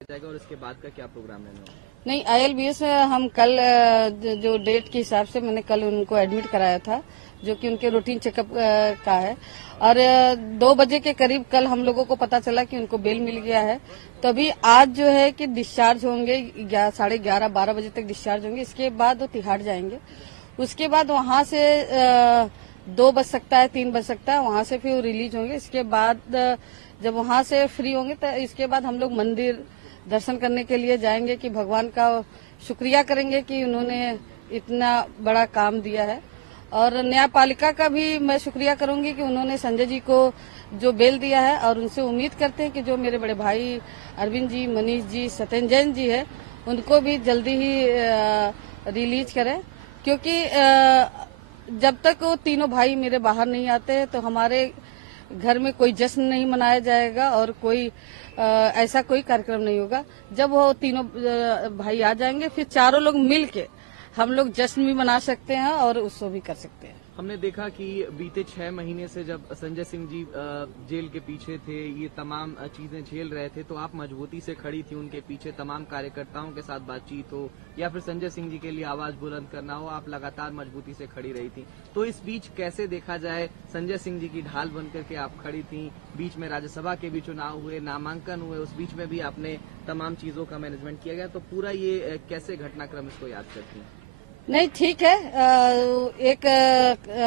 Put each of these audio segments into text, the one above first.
जाएगा और इसके बाद का क्या प्रोग्राम रहने वाला? नहीं, ILBS में हम कल जो डेट के हिसाब से मैंने कल उनको एडमिट कराया था, जो कि उनके रूटीन चेकअप का है। और 2 बजे के करीब कल हम लोगों को पता चला कि उनको बेल मिल गया है। तो अभी आज जो है कि डिस्चार्ज होंगे, 11:30-12 बजे तक डिस्चार्ज होंगे। इसके बाद वो तिहाड़ जाएंगे। उसके बाद वहां से 2 बज सकता है, 3 बज सकता है, वहां से फिर वो रिलीज होंगे। इसके बाद जब वहां से फ्री होंगे तो इसके बाद हम लोग मंदिर दर्शन करने के लिए जाएंगे कि भगवान का शुक्रिया करेंगे कि उन्होंने इतना बड़ा काम दिया है। और न्यायपालिका का भी मैं शुक्रिया करूंगी कि उन्होंने संजय जी को जो बेल दिया है। और उनसे उम्मीद करते हैं कि जो मेरे बड़े भाई अरविंद जी, मनीष जी, सत्येंद्र जैन जी है, उनको भी जल्दी ही रिलीज करें। क्योंकि जब तक वो तीनों भाई मेरे बाहर नहीं आते तो हमारे घर में कोई जश्न नहीं मनाया जाएगा और कोई ऐसा कोई कार्यक्रम नहीं होगा। जब वो तीनों भाई आ जाएंगे फिर चारों लोग मिल के हम लोग जश्न भी मना सकते हैं और उत्सव भी कर सकते हैं। हमने देखा कि बीते 6 महीने से जब संजय सिंह जी जेल के पीछे थे, ये तमाम चीजें झेल रहे थे, तो आप मजबूती से खड़ी थी उनके पीछे। तमाम कार्यकर्ताओं के साथ बातचीत हो या फिर संजय सिंह जी के लिए आवाज बुलंद करना हो, आप लगातार मजबूती से खड़ी रही थी। तो इस बीच कैसे देखा जाए, संजय सिंह जी की ढाल बनकर के आप खड़ी थी। बीच में राज्यसभा के भी चुनाव हुए, नामांकन हुए, उस बीच में भी आपने तमाम चीजों का मैनेजमेंट किया गया। तो पूरा ये कैसे घटनाक्रम इसको याद करती हैं? नहीं, ठीक है। एक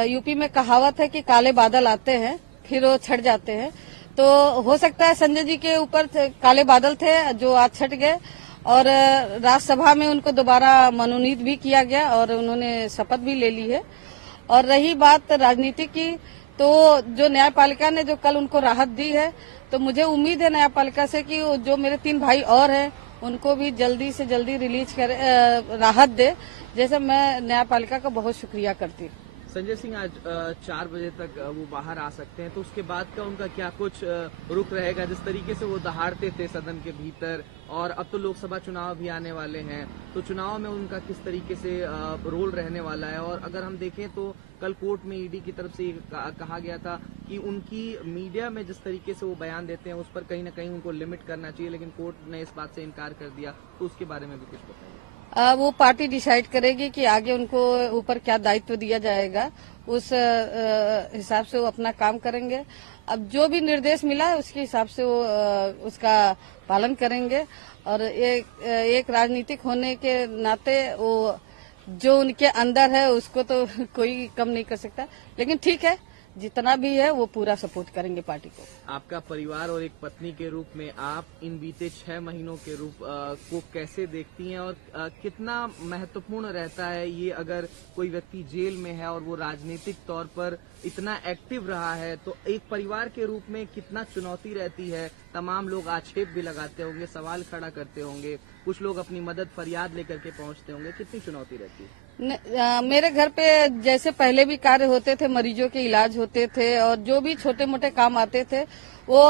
यूपी में कहावत है कि काले बादल आते हैं फिर वो छट जाते हैं। तो हो सकता है संजय जी के ऊपर काले बादल थे जो आज छट गए। और राज्यसभा में उनको दोबारा मनोनीत भी किया गया और उन्होंने शपथ भी ले ली है। और रही बात राजनीति की, तो जो न्यायपालिका ने जो कल उनको राहत दी है, तो मुझे उम्मीद है न्यायपालिका से कि जो मेरे 3 भाई और हैं उनको भी जल्दी से जल्दी रिलीज करे, राहत दे। जैसे मैं न्यायपालिका का बहुत शुक्रिया करती हूँ। संजय सिंह आज 4 बजे तक वो बाहर आ सकते हैं, तो उसके बाद का उनका क्या कुछ रुख रहेगा? जिस तरीके से वो दहाड़ते थे सदन के भीतर, और अब तो लोकसभा चुनाव भी आने वाले हैं, तो चुनाव में उनका किस तरीके से रोल रहने वाला है? और अगर हम देखें तो कल कोर्ट में ईडी की तरफ से कहा गया था कि उनकी मीडिया में जिस तरीके से वो बयान देते हैं उस पर कहीं ना कहीं उनको लिमिट करना चाहिए, लेकिन कोर्ट ने इस बात से इनकार कर दिया। तो उसके बारे में भी कुछ बताइए। वो पार्टी डिसाइड करेगी कि आगे उनको ऊपर क्या दायित्व दिया जाएगा, उस हिसाब से वो अपना काम करेंगे। अब जो भी निर्देश मिला है उसके हिसाब से वो उसका पालन करेंगे। और एक राजनीतिक होने के नाते वो जो उनके अंदर है उसको तो कोई कम नहीं कर सकता। लेकिन ठीक है, जितना भी है वो पूरा सपोर्ट करेंगे पार्टी को। आपका परिवार और एक पत्नी के रूप में आप इन बीते 6 महीनों के रूप को कैसे देखती हैं, और कितना महत्वपूर्ण रहता है ये अगर कोई व्यक्ति जेल में है और वो राजनीतिक तौर पर इतना एक्टिव रहा है, तो एक परिवार के रूप में कितना चुनौती रहती है? तमाम लोग आक्षेप भी लगाते होंगे, सवाल खड़ा करते होंगे, कुछ लोग अपनी मदद फरियाद लेकर के पहुंचते होंगे, कितनी चुनौती रहती है? मेरे घर पे जैसे पहले भी कार्य होते थे, मरीजों के इलाज होते थे और जो भी छोटे मोटे काम आते थे, वो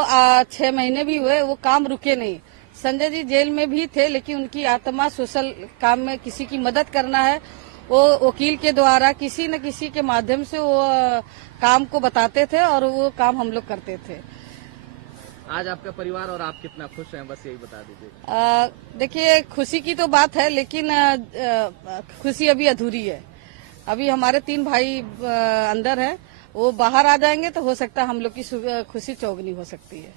6 महीने भी हुए, वो काम रुके नहीं। संजय जी जेल में भी थे, लेकिन उनकी आत्मा सोशल काम में किसी की मदद करना है, वो वकील के द्वारा किसी न किसी के माध्यम से वो काम को बताते थे और वो काम हम लोग करते थे। आज आपका परिवार और आप कितना खुश हैं, बस यही बता दीजिए। देखिए, खुशी की तो बात है, लेकिन खुशी अभी अधूरी है। अभी हमारे 3 भाई अंदर हैं, वो बाहर आ जाएंगे तो हो सकता है हम लोग की खुशी चौगुनी हो सकती है।